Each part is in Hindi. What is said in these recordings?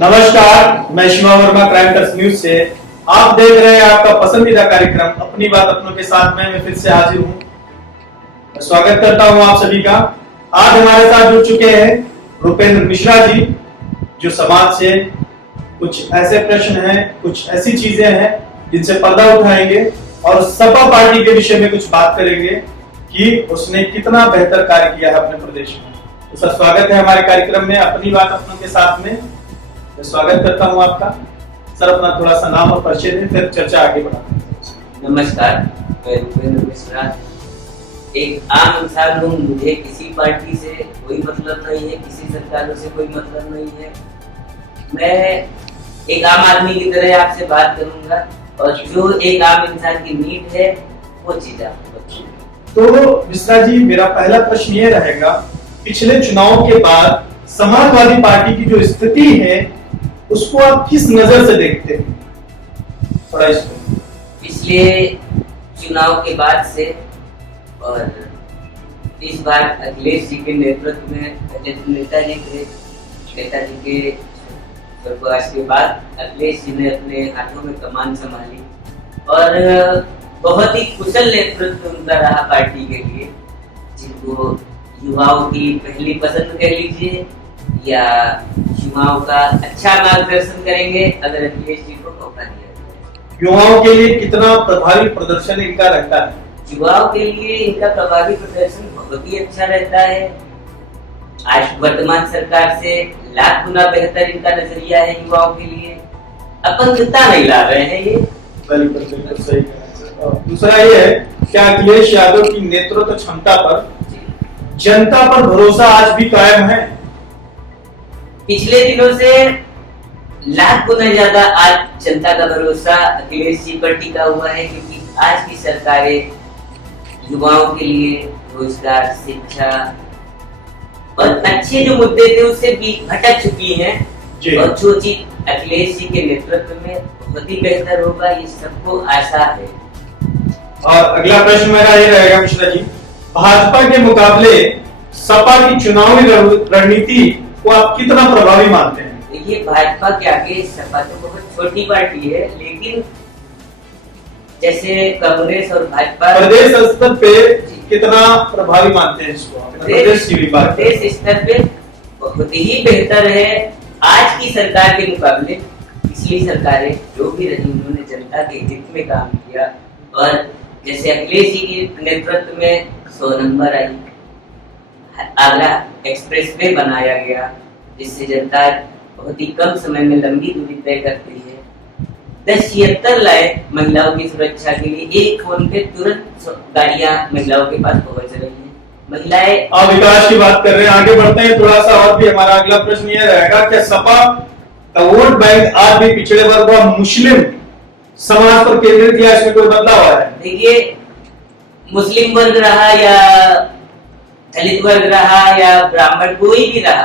नमस्कार, मैं Shiva Verma crime touch news से। आप देख रहे हैं आपका पसंदीदा कार्यक्रम अपनी बात अपनों के साथ में मैं फिर से हाजिर हूँ। मैं स्वागत करता हूँ आप सभी का। आज हमारे साथ जुड़ चुके हैं रुपेंद्र मिश्रा जी, जो समाज से कुछ ऐसे प्रश्न हैं, कुछ ऐसी चीजें हैं जिनसे पर्दा उठाएंगे और सपा पार्टी के विषय में कुछ बात करेंगे कि उसने कितना बेहतर कार्य किया है अपने प्रदेश में। तो सर, स्वागत है हमारे कार्यक्रम में अपनी बात अपनों के साथ में। मैं स्वागत करता हूं आपका। सर, अपना थोड़ा सा नाम और परिचय दें, फिर चर्चा आगे बढ़ाते हैं। नमस्कार, मैं रुपेंद्र मिश्रा एक आम इंसान हूँ। मुझे किसी पार्टी से कोई मतलब नहीं है, किसी सरकारों से कोई मतलब नहीं है। मैं एक आम आदमी की तरह आपसे बात करूंगा और जो एक आम इंसान की नीड है वो चीज आपको बताऊंगा। तो मिश्रा जी, मेरा पहला प्रश्न ये रहेगा, पिछले चुनाव के बाद समाजवादी पार्टी की जो स्थिति है उसको आप किस नजर से देखते हैं? थोड़ा इसको। पिछले चुनाव के बाद से और इस बार अखिलेश जी के नेतृत्व में नेताजी के स्वर्गवास के बाद अखिलेश जी ने अपने हाथों में कमान संभाली और बहुत ही कुशल नेतृत्व उनका रहा पार्टी के लिए, जिनको युवाओं की पहली पसंद कह लीजिए या युवाओं का अच्छा मार्गदर्शन करेंगे अगर अखिलेश जी को मौका दिया जाए। युवाओं के लिए कितना प्रभावी प्रदर्शन इनका रहता है? युवाओं के लिए इनका प्रभावी प्रदर्शन बहुत ही अच्छा रहता है। आज वर्तमान सरकार से लाख गुना बेहतर इनका नजरिया है युवाओं के लिए। अपंगता नहीं ला रहे हैं ये। बिल्कुल सही। दूसरा ये है, क्या अखिलेश यादव की नेतृत्व क्षमता पर जनता पर भरोसा आज भी कायम है? पिछले दिनों से लाख गुना ज्यादा आज जनता का भरोसा अखिलेश जी पर टिका हुआ है, क्योंकि आज की सरकारें युवाओं के लिए रोजगार, शिक्षा और अच्छे जो मुद्दे थे उससे भी भटक चुकी हैं। और जो चीज अखिलेश जी के नेतृत्व में बहुत ही बेहतर होगा, ये सबको आशा है। और अगला प्रश्न मेरा ये रहेगा मिश्रा जी, भाजपा के मुकाबले सपा की चुनावी रणनीति को आप कितना प्रभावी मानते हैं? देखिए, भाजपा के आगे सपा तो बहुत छोटी पार्टी है, लेकिन जैसे कांग्रेस और भाजपा प्रदेश स्तर पे कितना प्रभावी मानते हैं इसको? प्रदेश स्तर पे बहुत ही बेहतर है। आज की सरकार के मुकाबले पिछली सरकारें जो भी रही, उन्होंने जनता के हित में काम किया। और जैसे अखिलेश जी के नेतृत्व में 100 नंबर आई, आगरा एक्सप्रेस वे बनाया गया, जिससे जनता बहुत ही कम समय में लंबी दूरी तय करती है। 1076 लाए महिलाओं की सुरक्षा के लिए, एक फोन पे तुरंत गाड़ियां महिलाओं के पास पहुंच रही है। महिलाएं आप विकास की बात कर रहे हैं, आगे बढ़ते हैं थोड़ा सा। और भी हमारा अगला प्रश्न ये रहेगा, क्या सपा का वोट बैंक आज भी पिछड़े वर्ग व मुस्लिम समाज पर केंद्रित या इसमें कोई बदलाव आया है? देखिए, मुस्लिम वर्ग रहा या दलित वर्ग रहा या ब्राह्मण, कोई भी रहा,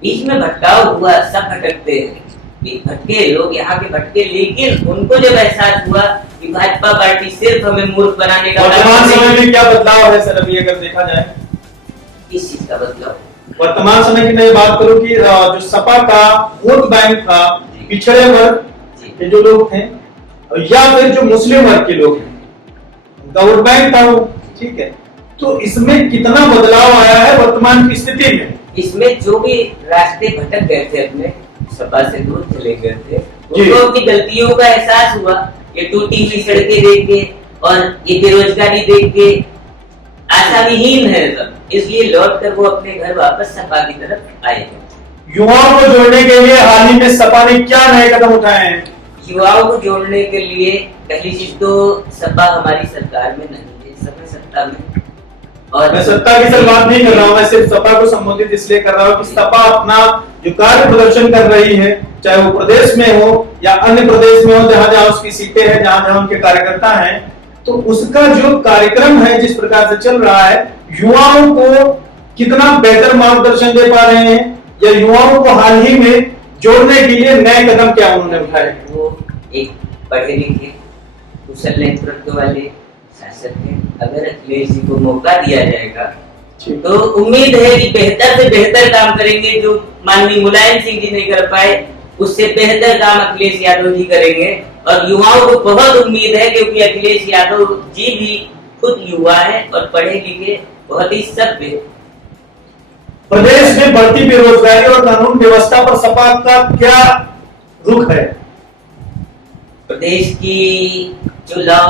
बीच में भटकाव हुआ। सब भटकते हैं, भटके लोग यहाँ के भटके, लेकिन उनको जब एहसास हुआ कि भाजपा पार्टी सिर्फ हमें मूर्ख बनाने का वर्तमान समय में क्या बदलाव है सर, अभी अगर देखा जाए? किस चीज का बदलाव? वर्तमान समय की मैं बात करूं कि जो सपा का वोट बैंक था, पिछड़े वर्ग के जो लोग थे या फिर जो मुस्लिम वर्ग के लोग हैं, उनका वोट बैंक था वो, ठीक है। तो इसमें कितना बदलाव आया है वर्तमान की स्थिति में? इसमें जो भी रास्ते भटक गए थे, अपने सपा से दूर चले गए थे, उनको अपनी गलतियों का एहसास हुआ। ये टूटी हुई सड़कें देख के और ये बेरोजगारी देख के आशा विहीन है सब, इसलिए लौट कर वो अपने घर वापस सपा की तरफ आए। युवाओं को जोड़ने के लिए हाल ही में सपा ने क्या नए कदम उठाए हैं? युवाओं को जोड़ने के लिए पहली चीज तो सपा हमारी सरकार में नहीं है, समय सत्ता में। और मैं सत्ता की सर बात नहीं कर रहा हूँ, मैं सिर्फ सपा को संबोधित इसलिए कर रहा हूँ कि सपा अपना जो कार्य प्रदर्शन कर रही है, चाहे वो प्रदेश में हो या अन्य प्रदेश में हो, जहां जहां उसकी सीटें हैं, जहां जहां उनके कार्यकर्ता हैं, तो उसका जो कार्यक्रम है जिस प्रकार से चल रहा है, युवाओं को कितना बेहतर मार्गदर्शन दे पा रहे हैं या युवाओं को हाल ही में जोड़ने के लिए नए कदम क्या उन्होंने उठाए? वो एक पढ़े लिखे कुशल नेतृत्व वाले शासक हैं। अगर अखिलेश जी को मौका दिया जाएगा तो उम्मीद है कि बेहतर से बेहतर काम करेंगे, जो माननीय मुलायम सिंह जी नहीं कर पाए उससे बेहतर काम अखिलेश यादव जी करेंगे। और युवाओं को बहुत उम्मीद है, क्योंकि अखिलेश यादव जी भी खुद युवा है और पढ़े लिखे बहुत ही सभ्य। प्रदेश में बढ़ती बेरोजगारी और कानून व्यवस्था पर सपा का क्या रुख है? प्रदेश की जो लॉ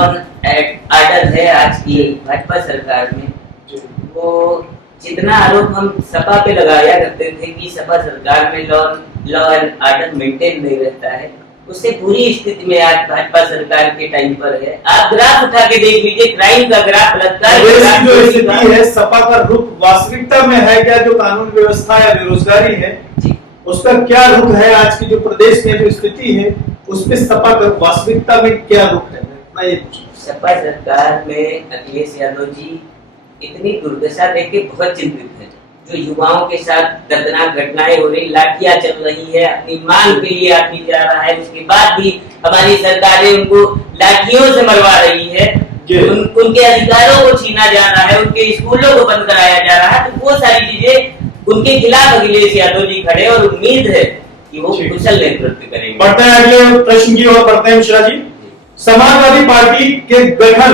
एंड ऑर्डर है आज की भाजपा सरकार में, वो जितना आरोप हम सपा पे लगाया करते थे कि सपा सरकार में लॉ एंड ऑर्डर मेंटेन नहीं रहता है, उससे पूरी स्थिति में आज भाजपा सरकार के टाइम पर है। आप ग्राफ उठा के देख लीजिए, क्राइम का ग्राफ, बलात्कार का ग्राफ, जो स्थिति है सपा का रुख वास्तविकता में है क्या? जो कानून व्यवस्था या बेरोजगारी है उसका क्या रुख है? आज की जो प्रदेश में जो स्थिति है उसमें सपा का वास्तविकता में क्या रुख है? मैं ये पूछूं। सपा सरकार में अखिलेश यादव जी इतनी दुर्दशा देख के बहुत चिंतित है। जो युवाओं के साथ दर्दनाक घटनाएं हो रही, लाठियां चल रही है, अपनी मांग के लिए आदमी जा रहा है, उसके बाद भी हमारी सरकारें उनको लाठियों से मरवा रही है, उनके अधिकारों को छीना जा रहा है, उनके स्कूलों को बंद कराया जा रहा है। तो वो सारी चीजें उनके खिलाफ अखिलेश यादव जी खड़े, और उम्मीद है कि वो कुशल नेतृत्व करेंगे। बढ़ते हैं अगले प्रश्न की ओर बढ़ते हैं मिश्रा जी। समाजवादी पार्टी के गठन,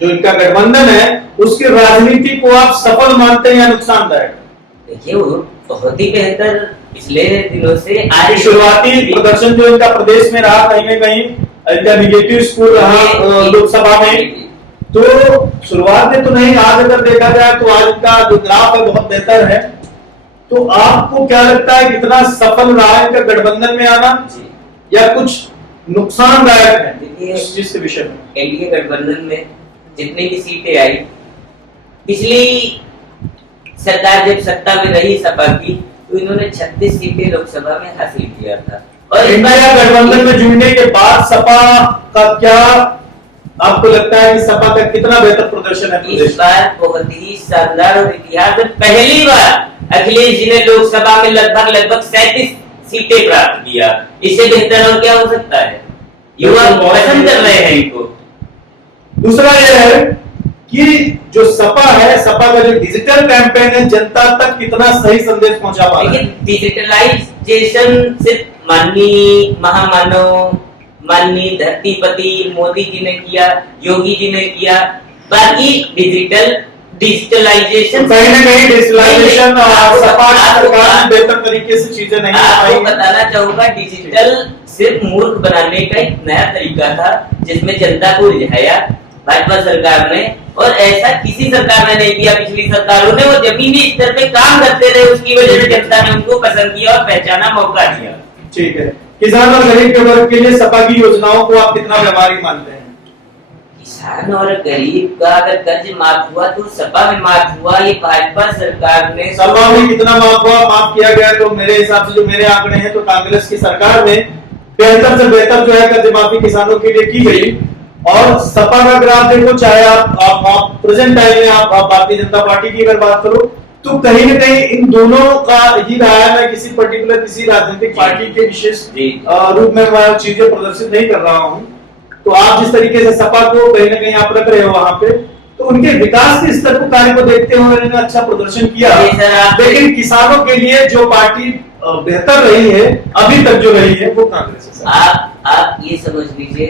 जो इनका गठबंधन है, उसकी राजनीति को आप सफल मानते हैं या नुकसानदायक? देखिए, वो बहुत ही बेहतर पिछले दिनों से आज शुरुआती प्रदर्शन जो इनका प्रदेश में रहा, कहीं न कहीं इनका निगेटिव स्कोर रहा लोकसभा में, तो शुरुआत में तो नहीं, आज अगर देखा जाए तो आज का जो ग्राफ है बहुत बेहतर है। तो आपको क्या लगता है कितना सफल रहा है इनका गठबंधन में आना, या कुछ नुकसानदायक है? देखिए, जिस विषय में एनडीए गठबंधन में जितनी भी सीटें आई, पिछली सरकार जब सत्ता में रही सपा की, तो इन्होंने 36 सीटें लोकसभा में हासिल किया था। और इंडिया गठबंधन में जुड़ने के बाद सपा का क्या आपको लगता है कि सपा का कितना बेहतर प्रदर्शन है? इस बार बहुत ही शानदार, और इतिहास में पहली बार अखिलेश जी ने लोकसभा में लगभग 37 सीटें प्राप्त किया। इससे बेहतर और क्या हो सकता है? युवा पसंद कर रहे हैं इनको। दूसरा यह है कि जो सपा है, सपा का जो डिजिटल कैंपेन है, जनता तक कितना सही संदेश पहुंचा पा रहा है? डिजिटलाइजेशन सिर्फ माननीय महामानव, माननीय धरतीपति मोदी जी ने किया, योगी जी ने किया। बाकी डिजिटलाइजेशन कहीं न कहीं डिजिटलाइजेशन सपा सरकार ने बेहतर तरीके से चीजें नहीं आपको बताना चाहूंगा, डिजिटल सिर्फ मूर्ख बनाने का एक नया तरीका था, जिसमें जनता को रिझाया भाजपा सरकार ने, और ऐसा किसी सरकार ने नहीं किया। पिछली सरकारों ने वो जमीनी स्तर पे काम करते रहे, उसकी वजह से जनता ने उनको पसंद किया और पहचाना, मौका दिया। ठीक है। किसान और गरीब के वर्ग के लिए सपा की योजनाओं को आप कितना व्यवहारिक मानते हैं? किसान और गरीब का अगर कर्ज माफ हुआ तो सपा में माफ हुआ। ये भाजपा सरकार ने सपा में कितना माफ हुआ, माफ किया गया? तो मेरे हिसाब से जो मेरे आंकड़े हैं, तो कांग्रेस की सरकार में बेहतर से बेहतर जो है कर्ज माफी किसानों के लिए की गई। और सपा का ग्राफ देखो, चाहे आप प्रेजेंट टाइम में आप भारतीय जनता पार्टी की अगर बात करो, तो कहीं न कहीं इन दोनों का ही रहा है। मैं किसी पर्टिकुलर किसी राजनीतिक पार्टी के विशेष रूप में मैं चीजें प्रदर्शित नहीं कर रहा हूँ। तो आप जिस तरीके से सपा को कहीं न कहीं आप रख रहे हो वहां पे, तो उनके विकास के स्तर को कार्य को देखते हुए उन्होंने अच्छा प्रदर्शन किया। लेकिन किसानों के लिए जो पार्टी बेहतर रही है अभी तक जो रही है वो कांग्रेस है। आप ये समझ लीजिए,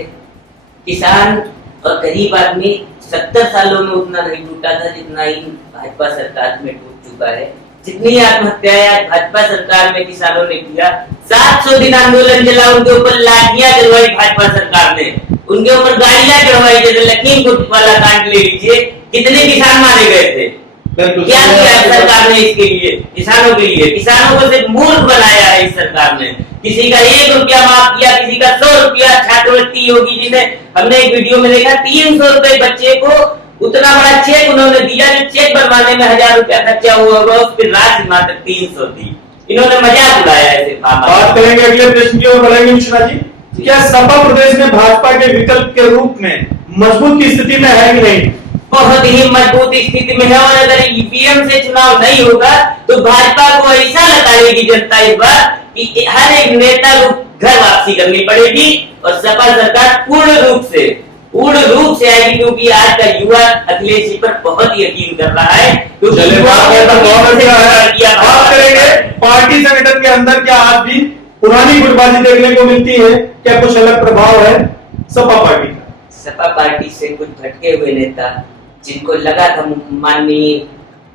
किसान और गरीब आदमी 70 सालों में उतना नहीं टूटा था जितना इन भाजपा सरकार में टूट चुका है। जितनी आत्महत्याएं आज भाजपा सरकार में किसानों ने किया, 700 दिन आंदोलन चला, उनके ऊपर लाठियां चलवाई भाजपा सरकार ने, उनके ऊपर गाड़ियां चढ़वाई। जैसे लखीमपुर वाला कांड ले लीजिए, कितने किसान मारे गए थे, क्या किया सरकार ने इसके लिए? किसानों के लिए, किसानों को सिर्फ मूर्ख बनाया है इस सरकार ने। किसी का 1 रुपया माफ किया, किसी का 100 रुपया छात्रवृत्ति। योगी जी ने, हमने एक वीडियो में देखा, 300 रुपए बच्चे को उतना बड़ा चेक उन्होंने दिया, जो चेक बनवाने में 1000 रुपया खर्चा हुआ होगा, उसकी राशि मात्र 300 दी। इन्होंने मजाक उड़ाया ऐसे। बात करेंगे अगले प्रश्न की ओर बढ़ेंगे मिश्रा जी। क्या सपा प्रदेश में भाजपा के विकल्प के रूप में मजबूत की स्थिति में है कि नहीं? बहुत ही मजबूत स्थिति में है, और अगर ईवीएम से चुनाव नहीं होगा तो भाजपा को ऐसा लताड़ेगी जनता इस बार कि हर एक नेता को घर वापसी करनी पड़ेगी, और सपा सरकार पूर्ण रूप से आएगी। क्योंकि आज का युवा अखिलेश जी पर बहुत यकीन कर रहा है। बात करेंगे पार्टी संगठन के अंदर, क्या आज भी पुरानी गुटबाजी देखने को मिलती है, क्या कुछ अलग प्रभाव है सपा पार्टी का? सपा पार्टी से कुछ भटके हुए नेता, जिनको लगा था माननीय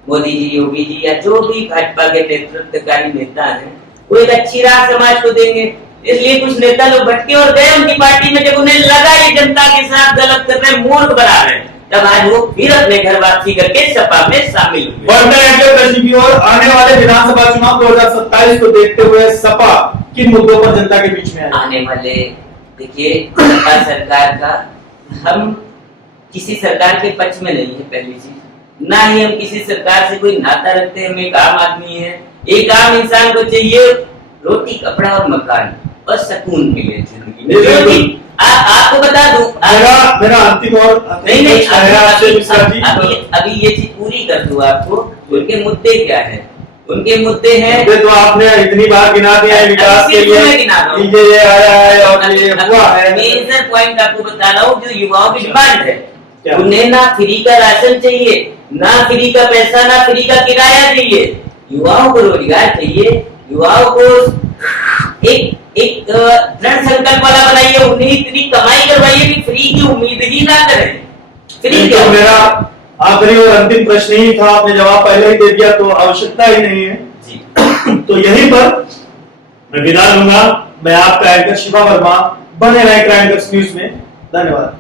मोदी जी, योगी जी या जो भी भाजपा के नेतृत्वकारी नेता हैं, वो एक अच्छी राह समाज को देंगे, इसलिए कुछ नेता लोग भटके और गए उनकी पार्टी में। जब उन्हें लगा ये जनता के साथ गलत कर रहे, मूर्ख बना रहे, तब आज वो फिर अपने घर वापसी करके सपा में शामिल हुए। बढ़ते हैं अगले प्रश्न की ओर। आने वाले विधानसभा चुनाव 2027 को देखते हुए सपा किन मुद्दों पर जनता के बीच में आएगी? आने वाले, देखिए, सपा सरकार का, हम किसी सरकार के पक्ष में नहीं है, पहली चीज, ना ही हम किसी सरकार से कोई नाता रखते हैं। हम एक आम आदमी है, एक आम इंसान को चाहिए रोटी, कपड़ा और मकान और सुकून मिले जिंदगी। आपको बता दूं, मेरा अंतिम और नहीं अभी ये चीज पूरी कर दूं आपको। उनके मुद्दे क्या है? उनके मुद्दे हैं, तो आपने इतनी बार गिना दिया है विकास के लिए, ये आया है और ये हुआ है। मेजर पॉइंट आपको बता रहा हूँ, जो युवाओं की डिमांड है, उन्हें ना फ्री का राशन चाहिए, ना फ्री का पैसा, ना फ्री का किराया चाहिए। युवाओं को रोजगार चाहिए, युवाओं को एक दृढ़ संकल्प वाला बनाइए, उन्हें इतनी कमाई करवाइए कि फ्री की उम्मीद ही ना करें। फ्री तो मेरा आखिरी और अंतिम प्रश्न ही था, आपने जवाब पहले ही दे दिया, तो आवश्यकता ही नहीं है जी। तो यहीं पर मैं विदा लूंगा। मैं आपका एंकर शिवा वर्मा। बने रहे क्राइम न्यूज में। धन्यवाद।